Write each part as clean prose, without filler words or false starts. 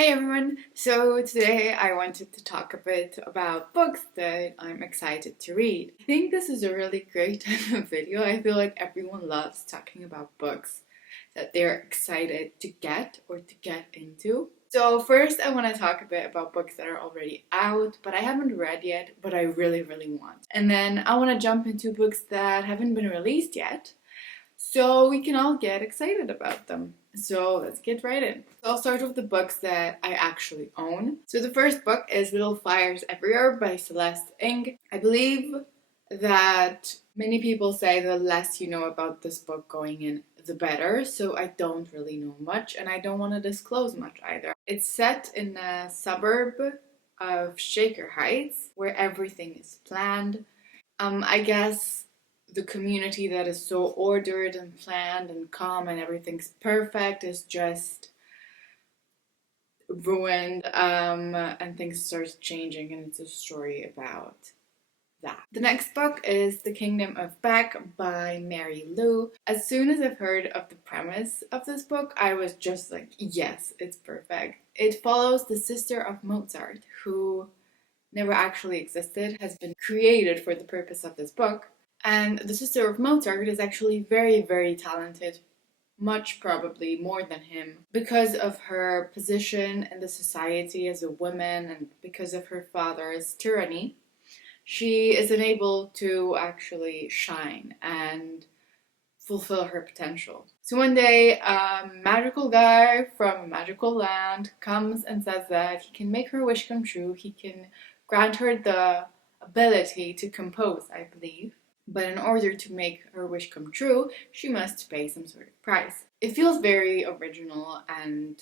Hey everyone! So today I wanted to talk a bit about books that I'm excited to read. I think this is a really great type of video. I feel like everyone loves talking about books that they're excited to get or to get into. So first I want to talk a bit about books that are already out but I haven't read yet but I really want. And then I want to jump into books that haven't been released yet so we can all get excited about them. So let's get right in. So I'll start with the books that I actually own. So the first book is Little Fires Everywhere by Celeste Ng. I believe that many people say the less you know about this book going in, the better. So I don't really know much and I don't want to disclose much either. It's set in a suburb of Shaker Heights where everything is planned. I guess the community that is so ordered and planned and calm and everything's perfect is just ruined, and things start changing, and it's a story about that. The next book is The Kingdom of Beck by Mary Lou. As soon as I've heard of the premise of this book, I was just like, yes, it's perfect. It follows the sister of Mozart, who never actually existed, has been created for the purpose of this book. And the sister of Mozart is actually very talented, much probably more than him, because of her position in the society as a woman and because of her father's tyranny. She is unable to actually shine and fulfill her potential. So one day, a magical guy from a magical land comes and says that he can make her wish come true. He can grant her the ability to compose, I believe. But in order to make her wish come true, she must pay some sort of price. It feels very original and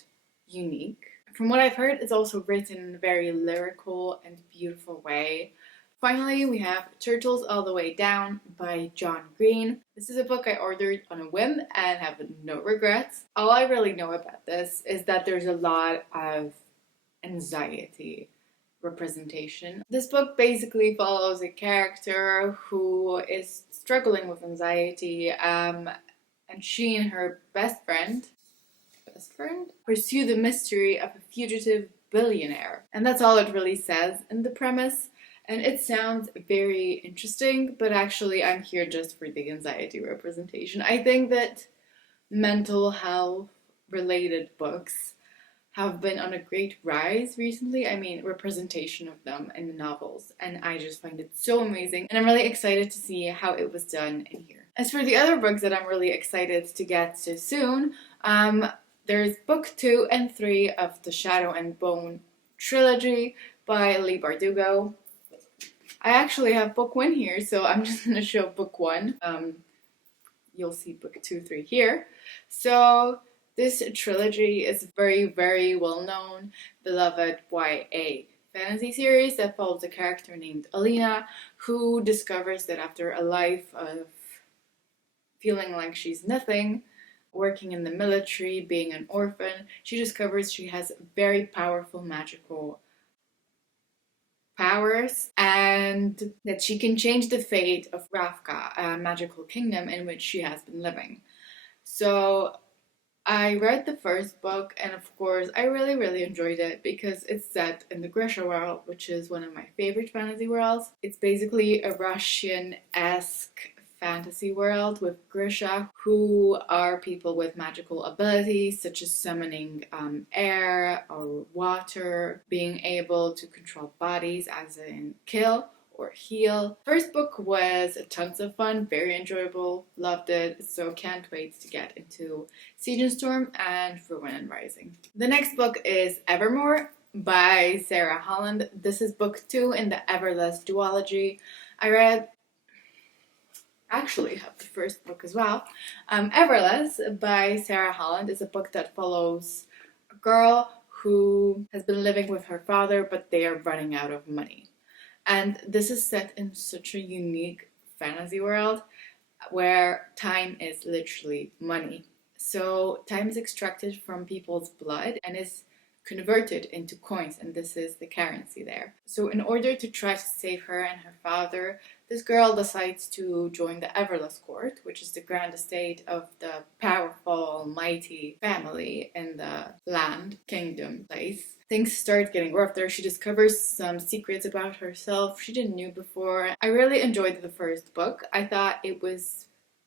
unique. From what I've heard, it's also written in a very lyrical and beautiful way. Finally, we have Turtles All the Way Down by John Green. This is a book I ordered on a whim and have no regrets. All I really know about this is that there's a lot of anxiety representation. This book basically follows a character who is struggling with anxiety, and she and her best friend pursue the mystery of a fugitive billionaire. And that's all it really says in the premise. And it sounds very interesting, but actually I'm here just for the anxiety representation. I think that mental health related books have been on a great rise recently. I mean, representation of them in the novels, and I just find it so amazing, and I'm really excited to see how it was done in here. As for the other books that I'm really excited to get to soon, there's book 2 and 3 of the Shadow and Bone trilogy by Leigh Bardugo. I actually have book 1 here, so I'm just gonna show book 1. You'll see book 2, 3 here. So this trilogy is a very well known, beloved YA fantasy series that follows a character named Alina, who discovers that after a life of feeling like she's nothing, working in the military, being an orphan, she discovers she has very powerful magical powers and that she can change the fate of Ravka, a magical kingdom in which she has been living. So I read the first book, and of course I really enjoyed it because it's set in the Grisha world, which is one of my favorite fantasy worlds. It's basically a Russian-esque fantasy world with Grisha, who are people with magical abilities such as summoning air or water, being able to control bodies as in kill or heal. First book was tons of fun, very enjoyable, loved it, so can't wait to get into Siege and Storm and Ruin and Rising. The next book is Evermore by Sarah Holland. This is book 2 in the Everless duology. I actually have the first book as well. Everless by Sarah Holland is a book that follows a girl who has been living with her father, but they are running out of money. And this is set in such a unique fantasy world where time is literally money. So time is extracted from people's blood and is converted into coins, and this is the currency there. So in order to try to save her and her father, this girl decides to join the Everless court, which is the grand estate of the powerful, mighty family in the land, kingdom place. Things start getting rough there. She discovers some secrets about herself she didn't know before. I really enjoyed the first book. I thought it was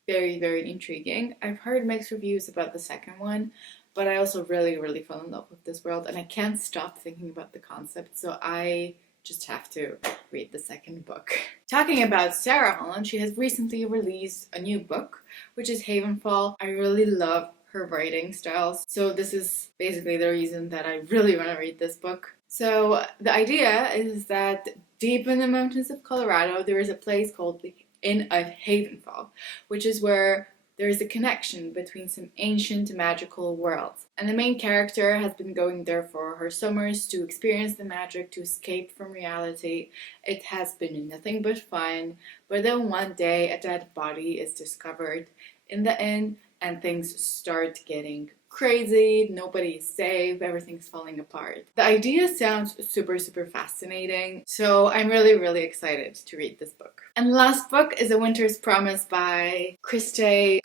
very, very intriguing. I've heard mixed reviews about the second one, but I also really, really fell in love with this world, and I can't stop thinking about the concept, so I just have to read the second book. Talking about Sarah Holland, she has recently released a new book, which is Havenfall. I really love her writing styles, so this is basically the reason that I really want to read this book. So the idea is that deep in the mountains of Colorado, there is a place called the Inn of Havenfall, which is where there is a connection between some ancient magical worlds. And the main character has been going there for her summers to experience the magic, to escape from reality. It has been nothing but fun, but then one day a dead body is discovered in the inn and things start getting crazy, nobody is safe, everything's falling apart. The idea sounds super, super fascinating, so I'm really, really excited to read this book. And the last book is A Winter's Promise by Christelle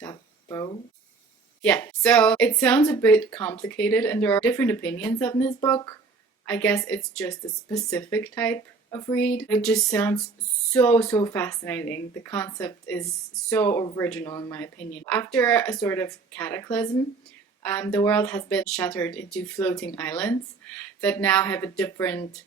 Dabo. Yeah, so it sounds a bit complicated and there are different opinions on this book. I guess it's just a specific type of read. It just sounds so, so fascinating. The concept is so original in my opinion. After a sort of cataclysm, the world has been shattered into floating islands that now have a different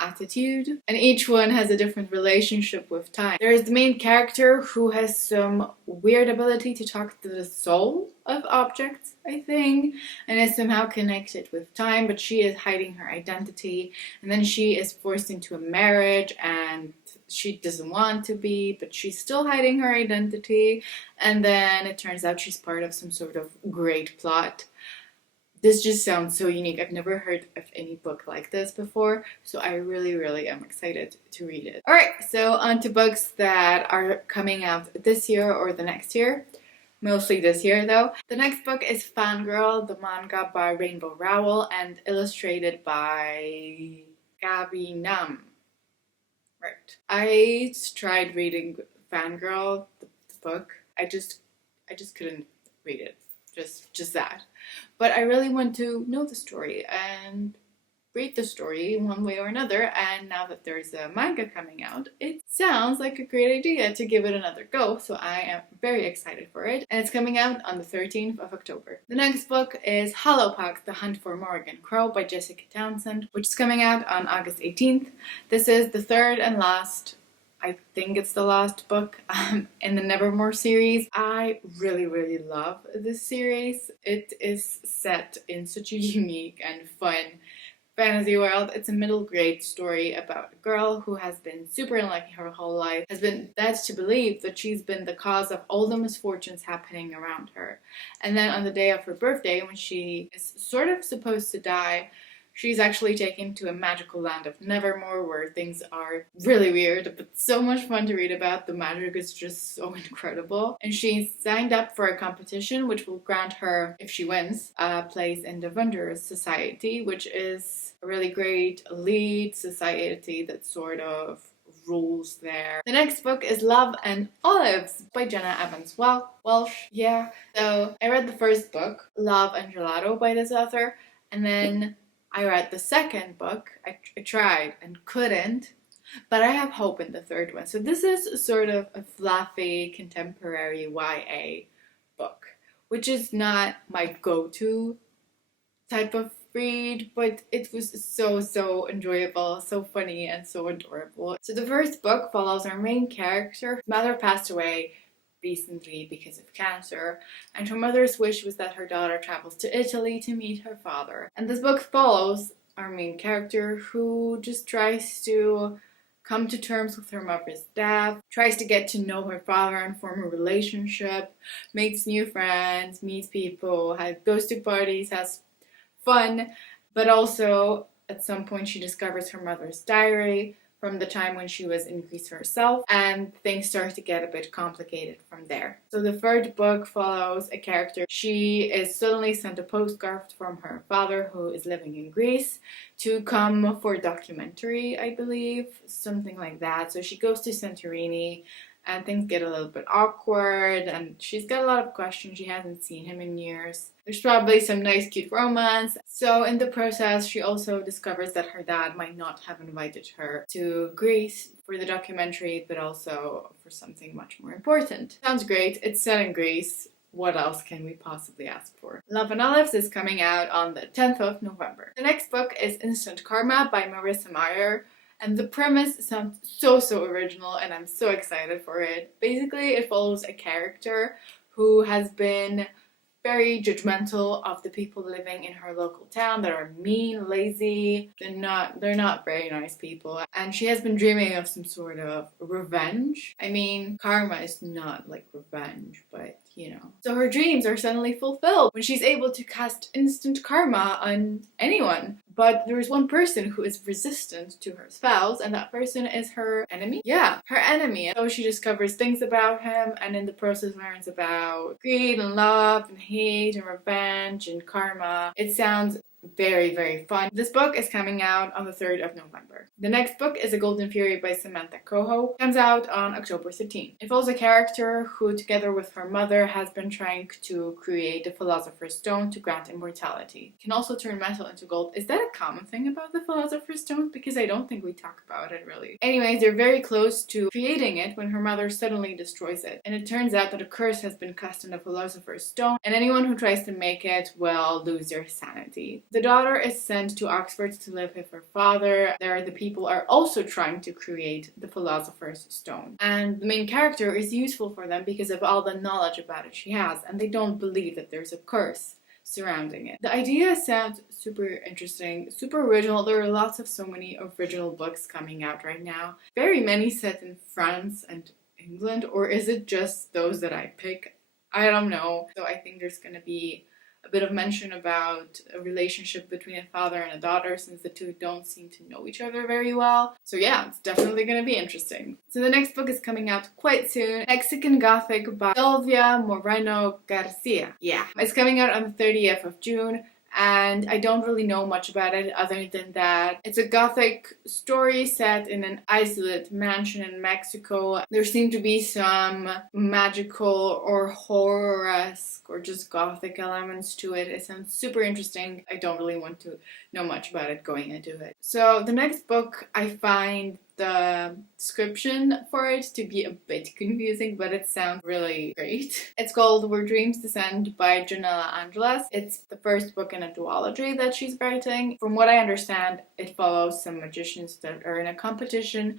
attitude, and each one has a different relationship with time. There is the main character who has some weird ability to talk to the soul of objects, I think, and is somehow connected with time, but she is hiding her identity, and then she is forced into a marriage and she doesn't want to be, but she's still hiding her identity, and then it turns out she's part of some sort of great plot. This just sounds so unique. I've never heard of any book like this before, so I really, really am excited to read it. Alright, so on to books that are coming out this year or the next year. Mostly this year though. The next book is Fangirl The Mom Got by Rainbow Rowell and illustrated by Gabi Nam. Right. I tried reading Fangirl, the book. I just couldn't read it. Just that. But I really want to know the story and read the story one way or another, and now that there's a manga coming out, it sounds like a great idea to give it another go, so I am very excited for it, and it's coming out on the 13th of October. The next book is Hollowpox, The Hunt for Morrigan Crow by Jessica Townsend, which is coming out on August 18th. This is the third and last, I think it's the last book in the Evermore series. I really, really love this series. It is set in such a unique and fun fantasy world. It's a middle grade story about a girl who has been super unlucky her whole life, has been led to believe that she's been the cause of all the misfortunes happening around her. And then on the day of her birthday, when she is sort of supposed to die, she's actually taken to a magical land of Nevermore where things are really weird, but so much fun to read about. The magic is just so incredible. And she signed up for a competition which will grant her, if she wins, a place in the Wondrous Society, which is a really great elite society that sort of rules there. The next book is Love and Olives by Jenna Evans Welsh. Yeah. So I read the first book, Love and Gelato by this author, and then I read the second book. I tried and couldn't, but I have hope in the third one. So this is sort of a fluffy contemporary YA book, which is not my go-to type of read, but it was so enjoyable, so funny, and so adorable. So the first book follows our main character. Her mother passed away recently because of cancer, and her mother's wish was that her daughter travels to Italy to meet her father. And this book follows our main character who just tries to come to terms with her mother's death, tries to get to know her father and form a relationship, makes new friends, meets people, goes to parties, has fun, but also at some point she discovers her mother's diary, from the time when she was in Greece herself, and things start to get a bit complicated from there. So the third book follows a character. She is suddenly sent a postcard from her father, who is living in Greece, to come for a documentary, I believe, something like that. So she goes to Santorini, and things get a little bit awkward, and she's got a lot of questions. She hasn't seen him in years. There's probably some nice cute romance. So in the process, she also discovers that her dad might not have invited her to Greece for the documentary, but also for something much more important. Sounds great. It's set in Greece. What else can we possibly ask for? Love and Olives is coming out on the 10th of November. The next book is Instant Karma by Marissa Meyer. And the premise sounds so original, and I'm so excited for it. Basically, it follows a character who has been very judgmental of the people living in her local town that are mean, lazy. They're not very nice people. And she has been dreaming of some sort of revenge. I mean, karma is not like revenge, but you know. So her dreams are suddenly fulfilled when she's able to cast instant karma on anyone. But there's one person who is resistant to her spells, and that person is her enemy. Yeah, her enemy. So she discovers things about him, and in the process learns about greed and love and hate and revenge and karma. It sounds very fun. This book is coming out on the 3rd of November. The next book is A Golden Fury by Samantha Coho. Comes out on October 13th. It follows a character who, together with her mother, has been trying to create the Philosopher's Stone to grant immortality. It can also turn metal into gold. Is that a common thing about the Philosopher's Stone? Because I don't think we talk about it really. Anyways, they're very close to creating it when her mother suddenly destroys it. And it turns out that a curse has been cast on the Philosopher's Stone, and anyone who tries to make it will lose their sanity. The daughter is sent to Oxford to live with her father. There the people are also trying to create the Philosopher's Stone. And the main character is useful for them because of all the knowledge about it she has, and they don't believe that there's a curse surrounding it. The idea sounds super interesting, super original. There are so many original books coming out right now. Very many set in France and England, or is it just those that I pick? I don't know. So I think there's gonna be a bit of mention about a relationship between a father and a daughter, since the two don't seem to know each other very well. So yeah, it's definitely gonna be interesting. So the next book is coming out quite soon. Mexican Gothic by Sylvia Moreno Garcia. Yeah, it's coming out on the 30th of June. And I don't really know much about it other than that it's a gothic story set in an isolated mansion in Mexico. There seem to be some magical or horror-esque or just gothic elements to it. It sounds super interesting. I don't really want to know much about it going into it. So the next book, I find the description for it to be a bit confusing, but it sounds really great. It's called Where Dreams Descend by Janella Angeles. It's the first book in a duology that she's writing. From what I understand, it follows some magicians that are in a competition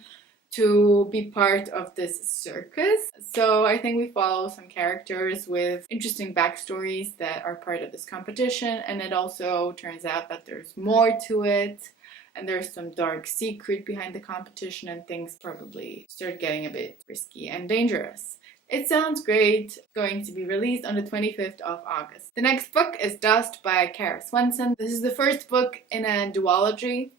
to be part of this circus. So I think we follow some characters with interesting backstories that are part of this competition, and it also turns out that there's more to it. And there's some dark secret behind the competition, and things probably start getting a bit risky and dangerous. It sounds great. Going to be released on the 25th of August. The next book is Dust by Kara Swenson. This is the first book in a duology.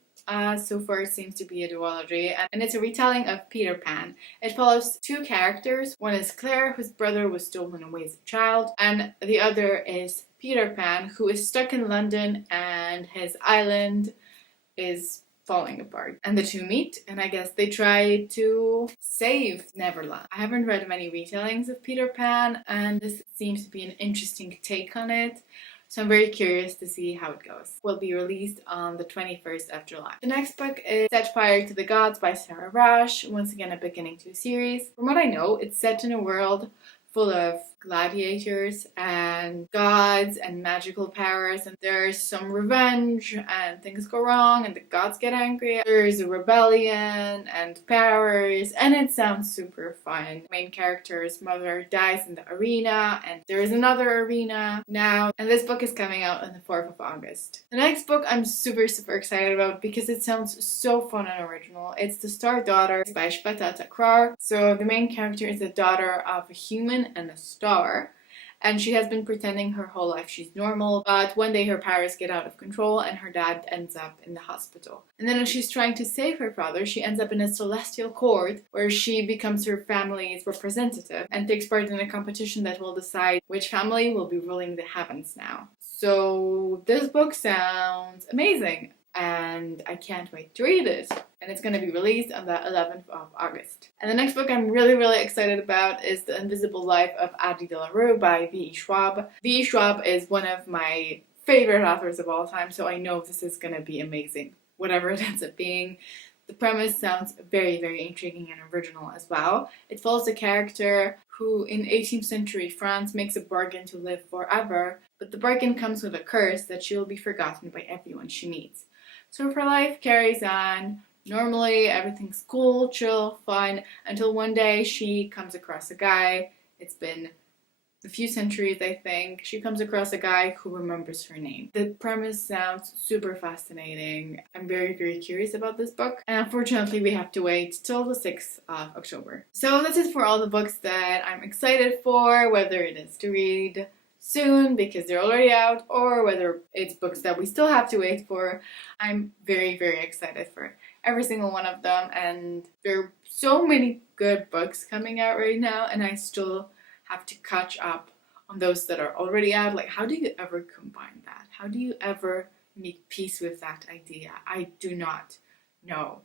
So far it seems to be a duology, and it's a retelling of Peter Pan. It follows two characters. One is Claire, whose brother was stolen away as a child, and the other is Peter Pan, who is stuck in London and his island is falling apart. And the two meet, and I guess they try to save Neverland. I haven't read many retellings of Peter Pan, and this seems to be an interesting take on it. So I'm very curious to see how it goes. Will be released on the 21st of July. The next book is Set Fire to the Gods by Sarah Rush. Once again, a beginning to a series. From what I know, it's set in a world full of gladiators and gods and magical powers, and there's some revenge and things go wrong and the gods get angry. There's a rebellion and powers, and it sounds super fun. The main character's mother dies in the arena, and there's another arena now, and this book is coming out on the 4th of August. The next book I'm super excited about because it sounds so fun and original. It's The Star Daughter by Shweta Thakrar. So the main character is the daughter of a human and a star, and she has been pretending her whole life she's normal, but one day her powers get out of control and her dad ends up in the hospital. And then as she's trying to save her father, she ends up in a celestial court where she becomes her family's representative and takes part in a competition that will decide which family will be ruling the heavens now. So this book sounds amazing and I can't wait to read it. And it's going to be released on the 11th of August. And the next book I'm really excited about is The Invisible Life of Addie DeLaRue by V.E. Schwab. V.E. Schwab is one of my favorite authors of all time, so I know this is going to be amazing, whatever it ends up being. The premise sounds very intriguing and original as well. It follows a character who in 18th century France makes a bargain to live forever, but the bargain comes with a curse that she will be forgotten by everyone she meets. So her life carries on. Normally everything's cool, chill, fun, until one day she comes across a guy. It's been a few centuries, I think. She comes across a guy who remembers her name. The premise sounds super fascinating. I'm very curious about this book. And unfortunately, we have to wait till the 6th of October. So that's it for all the books that I'm excited for, whether it is to read soon because they're already out, or whether it's books that we still have to wait for. I'm very excited for every single one of them, and there are so many good books coming out right now, and I still have to catch up on those that are already out. Like, how do you ever combine that? How do you ever make peace with that idea? I do not know.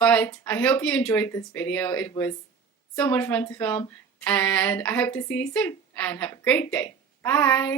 But I hope you enjoyed this video. It was so much fun to film, and I hope to see you soon, and have a great day. Bye!